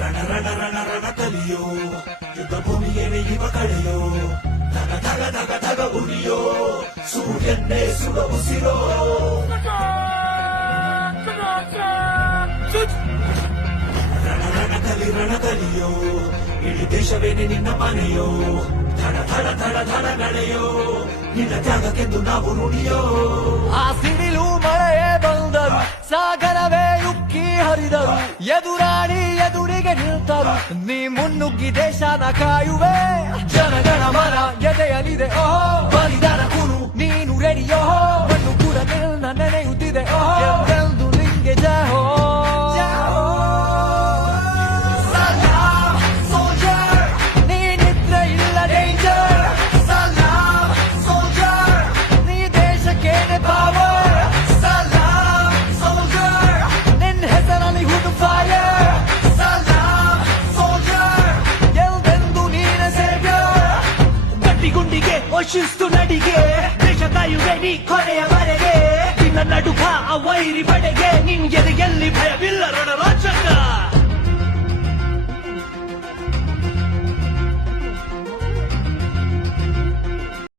ರಣ ರಣ ರಣ ರಣತಲಿಯೋ ಯುದ್ಧ ಭೂಮಿಯೇನೆ ಇವ ಕಳೆಯೋ ಧಗ ಧಗ ಧಗ ಧಗ ಉರಿಯೋ ಸೂರ್ಯನ್ನೇ ಸುಡ ಉಸಿರೋ ರಣತಲಿಯೋ ಇಡೀ ದೇಶವೇನೆ ನಿನ್ನ ಮನೆಯೋ ಧಡ ಧಡ ಧಡ ಧಡ ನಡೆಯೋ ನಿನ್ನ ತ್ಯಾಗಕ್ಕೆಂದು ನಾವು ನುಡಿಯೋ. ಆ ಸಿಡಿಲು ಮಳೆಯೇ ಬಂದರು, ಸಾಗರವೇ ಉಕ್ಕಿ ಹರಿದರು, ಎದುರಾಳಿ ಎದುರಿಗೆ ನಿಲ್ತರು, ನೀ ಮುನ್ನುಗ್ಗಿ ದೇಶನ ಕಾಯುವೆ. ಜನಗಣ ಮನ ಎದೆಯಲಿದೆ ಓಹೋ, ಬಲಿದಾನ ಕುರು ನೀನು ರೆಡಿಯೋ, ಮಣ್ಣು ಕೂಡ ನಿನ್ನ ನೆನೆಯುತ್ತಿದೆ ಓಹೋ, ಎಂದೆಂದು ನಿಂಗೆ ಜಯ ಹೋ. ಶಿಸ್ತು ನಡಿಗೆ ದೇಶ ಕಾಯುವೆ ನೀ ಕೊನೆಯವರೆಗೆ ನಿನ್ನ ನಡುಕ ಆ ವೈರಿ ಬಡೆಗೆ ನಿನ್ಗೆದೆ ಎಲ್ಲಿ ಭಯವಿಲ್ಲ.